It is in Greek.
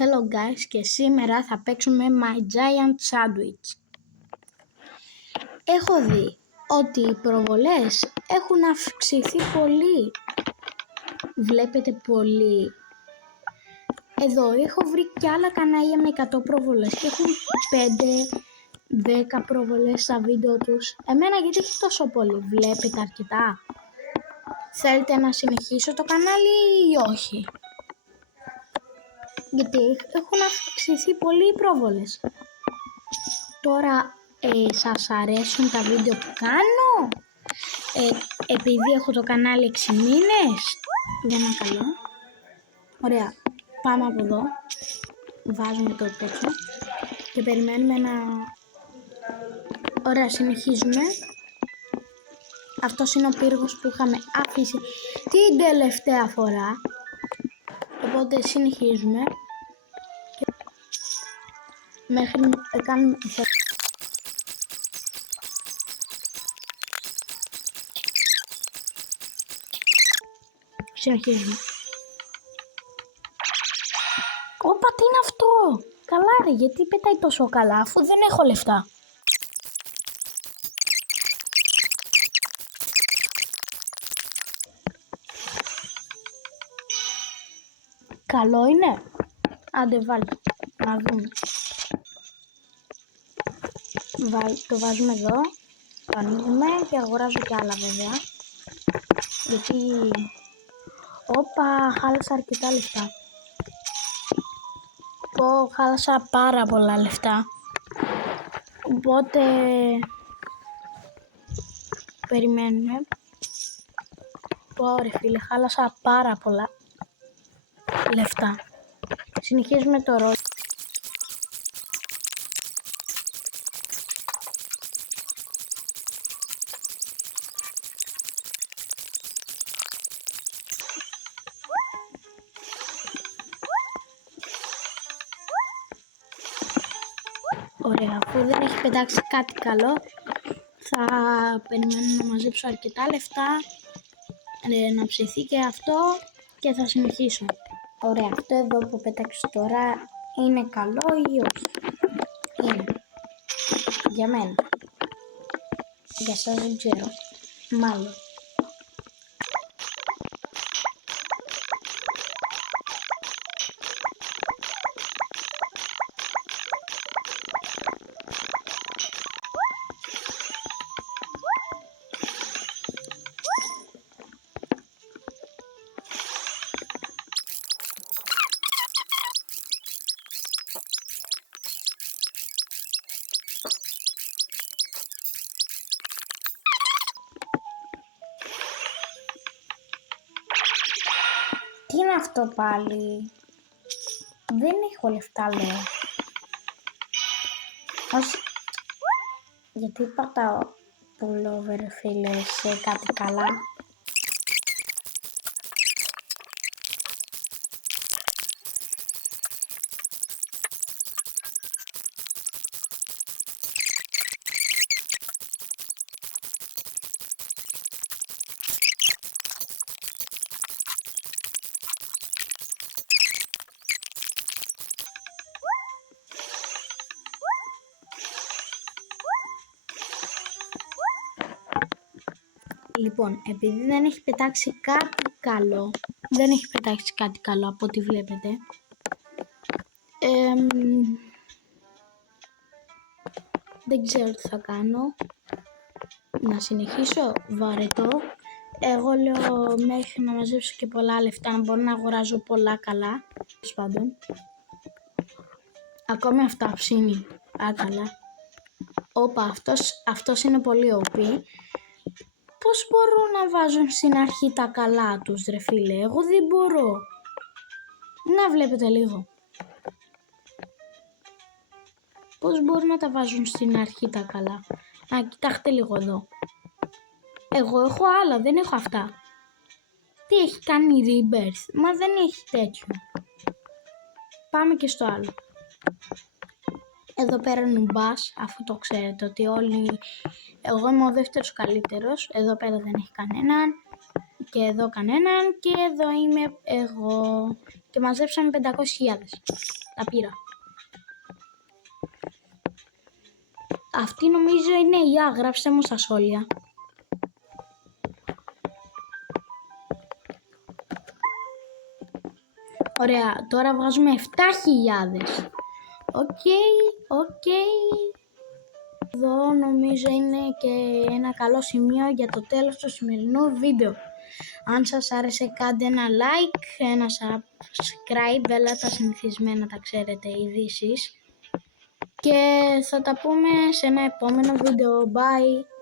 Hello guys, και σήμερα θα παίξουμε My Giant Sandwich. Έχω δει ότι οι προβολές έχουν αυξηθεί πολύ. Βλέπετε πολύ. Εδώ έχω βρει και άλλα κανάλια με 100 προβολές και έχουν 5-10 προβολές στα βίντεο τους. Εμένα γιατί έχει τόσο πολύ? Βλέπετε αρκετά? Θέλετε να συνεχίσω το κανάλι ή όχι? Γιατί έχουν αυξηθεί πολύ οι προβολές. Τώρα σας αρέσουν τα βίντεο που κάνω? Επειδή έχω το κανάλι 6 μήνες. Δεν είναι καλό. Ωραία. Πάμε από εδώ. Βάζουμε το τέτοιο. Και περιμένουμε να... Ωραία, συνεχίζουμε. Αυτός είναι ο πύργος που είχαμε αφήσει την τελευταία φορά. Οπότε συνεχίζουμε. Μέχρι να κάνουμε... Συνεχίζουμε. Όπα, τι είναι αυτό? Καλά ρε, γιατί πετάει τόσο καλά αφού δεν έχω λεφτά? Καλό είναι? Άντε βάλτε, να δούμε. Το βάζουμε εδώ, το ανοίγουμε και αγοράζω και άλλα βέβαια. Γιατί... Όπα, χάλασα αρκετά λεφτά. Χάλασα πάρα πολλά λεφτά. Οπότε... Περιμένουμε. Ωραία φίλε, χάλασα πάρα πολλά λεφτά. Συνεχίζουμε το ρόλο. Ωραία, αφού δεν έχει πετάξει κάτι καλό, θα περιμένω να μαζέψω αρκετά λεφτά, να ψηθεί και αυτό και θα συνεχίσω. Ωραία, αυτό εδώ που πέταξε τώρα είναι καλό ή όχι? Είναι. Για μένα. Για σας δεν ξέρω. Μάλλον. Τι είναι αυτό πάλι? Δεν έχω λεφτά λέω. Γιατί πατάω pullover φίλε σε κάτι καλά? Λοιπόν, επειδή δεν έχει πετάξει κάτι καλό, από ό,τι βλέπετε, δεν ξέρω τι θα κάνω. Να συνεχίσω? Βαρετό. Εγώ λέω μέχρι να μαζέψω και πολλά λεφτά, να μπορώ να αγοράζω πολλά καλά. Τέλος πάντων. Ακόμη αυτά ψήνει. Καλά. Όπα, αυτός είναι πολύ OP. Πώς μπορούν να βάζουν στην αρχή τα καλά τους ρε φίλε? Εγώ δεν μπορώ. Να βλέπετε λίγο. Πώς μπορούν να τα βάζουν στην αρχή τα καλά? Κοιτάξτε λίγο εδώ. Εγώ έχω άλλα, δεν έχω αυτά. Τι έχει κάνει Rebirth? Μα δεν έχει τέτοιο. Πάμε και στο άλλο. Εδώ πέρα νουμπάς, αφού το ξέρετε ότι όλοι... Εγώ είμαι ο δεύτερος καλύτερος. Εδώ πέρα δεν έχει κανέναν. Και εδώ κανέναν. Και εδώ είμαι εγώ. και μαζέψαμε 500.000. Τα πήρα. Αυτή νομίζω είναι η A, γράψτε μου στα σχόλια. Ωραία, τώρα βγάζουμε 7.000. Οκ. Εδώ νομίζω είναι και ένα καλό σημείο για το τέλος του σημερινού βίντεο. Αν σας άρεσε κάντε ένα like, ένα subscribe, έλα τα συνηθισμένα τα ξέρετε ήδη εσείς. Και θα τα πούμε σε ένα επόμενο βίντεο. Bye!